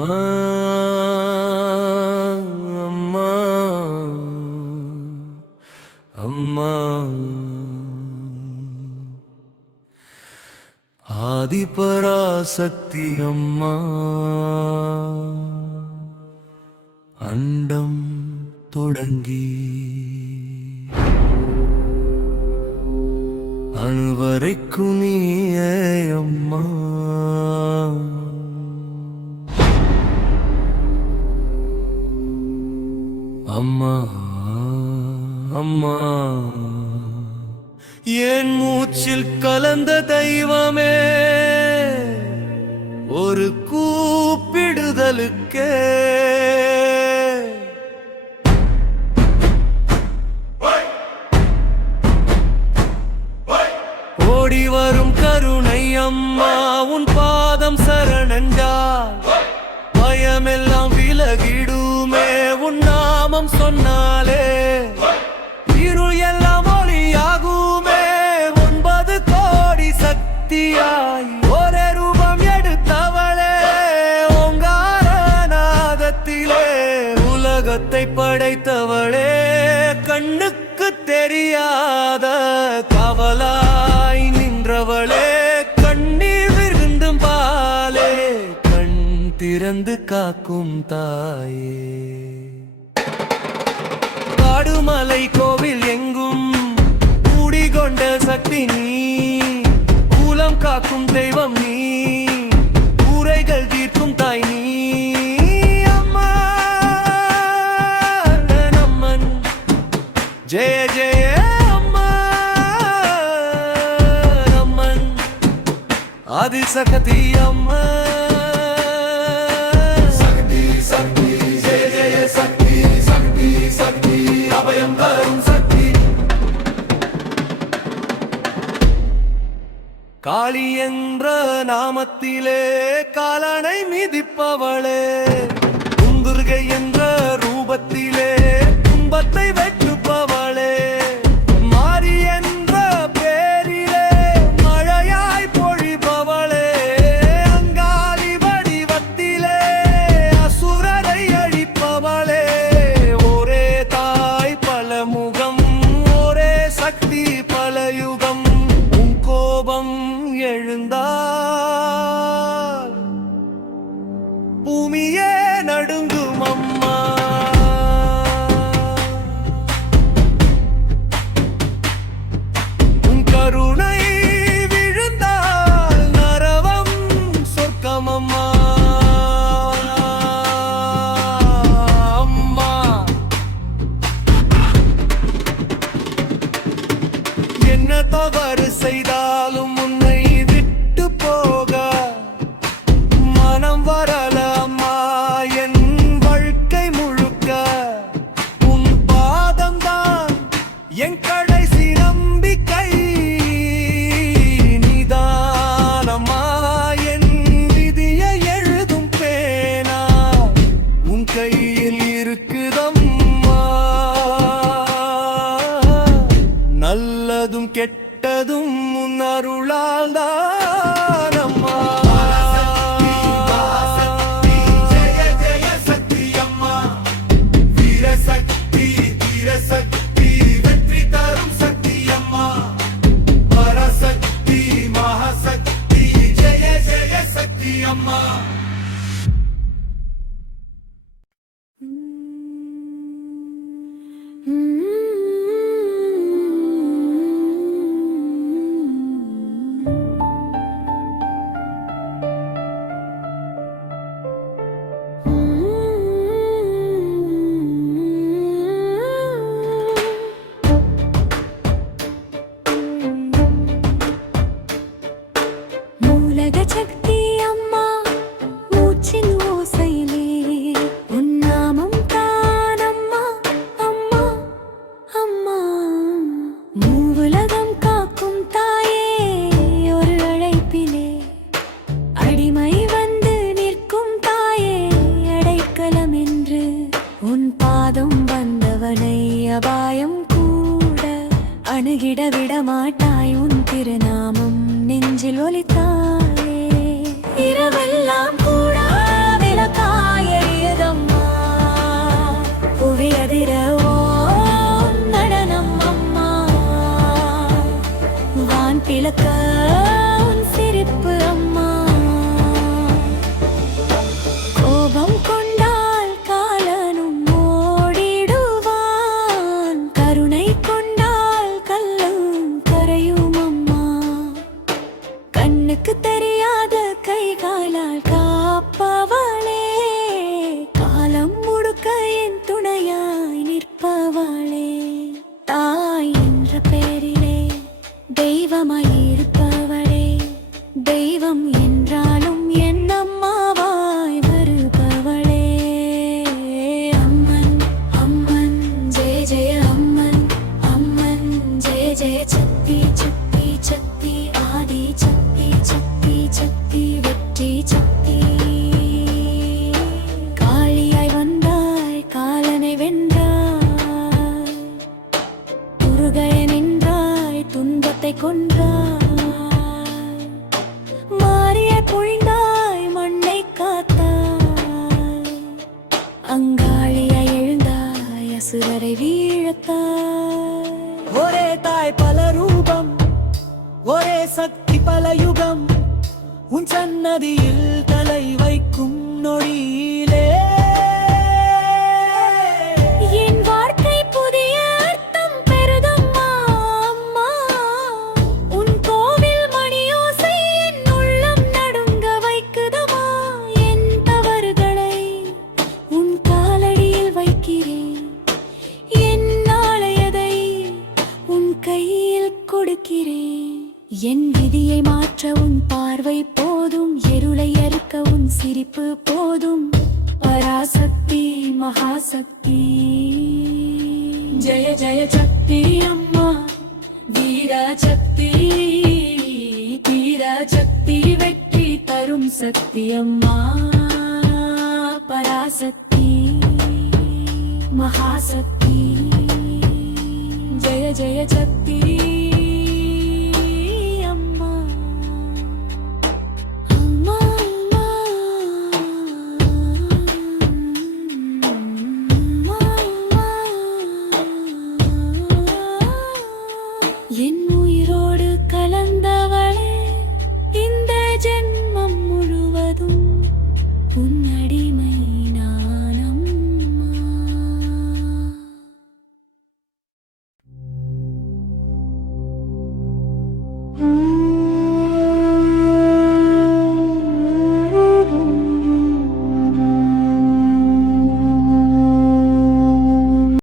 அம்மா அம்மா அம்மா. ஆதிபராசக்தி அம்மா அண்டம் தொடங்கி. அணுவரைக்கும் நீ அம்மா. அம்மா அம்மா. என் மூச்சில் கலந்த தெய்வமே ஒரு கூப்பிடுதலுக்கே. நாமம் சொன்னாலே இருள் எல்லாம் ஒளியாகுமே. ஒன்பது கோடி சக்தியாய் ஒரே ரூபம் எடுத்தவளே. ஓங்காரநாதத்திலே உலகத்தை படைத்தவளே. கண்ணுக்கு தெரியாத கவலாய் நின்றவளே. கண்ணீர் விருந்தும் பாலே. கண் திறந்து காக்கும் தாயே. காடுமலை கோவில் எங்கும் கூடிகொண்ட சக்தி நீ. கூலம் காக்கும் தெய்வம் நீ. கூரைகள் தீர்க்கும் தாய் நீ. அம்மா ஜெய ஜெய அம்மா நம்மன் ஆதிசக்தி அம்மா. காளி என்ற நாமத்திலே காலனை மிதிப்பவளே. குந்துர்கை என்ற நடுங்கும் அம்மா Muhammedun உன் பாதம் வந்தவனை அபாயம் கூட. அணுகிட விட மாட்டாய் உன் திருநாமம். நெஞ்சில் ஒலித்தாயே. இரவெல்லாம் கூட அசுரரை வீழத்தார் ஒரே தாய் பல ரூபம் ஒரே சக்தி பல யுகம். உன் சன்னதியில் தலை வைக்கும் நொடியிலே கொடுக்கிறேன். என் விதியை மாற்ற உன் பார்வை போதும். எருளை அறுக்க உன் சிரிப்பு போதும். பராசக்தி மகாசக்தி. ஜெய ஜெய சக்தி அம்மா. வீரா சக்தி. தீரா சக்தி வெற்றி தரும் சக்தி அம்மா. பராசக்தி மகாசக்தி. ஜெய ஜெய சக்தி.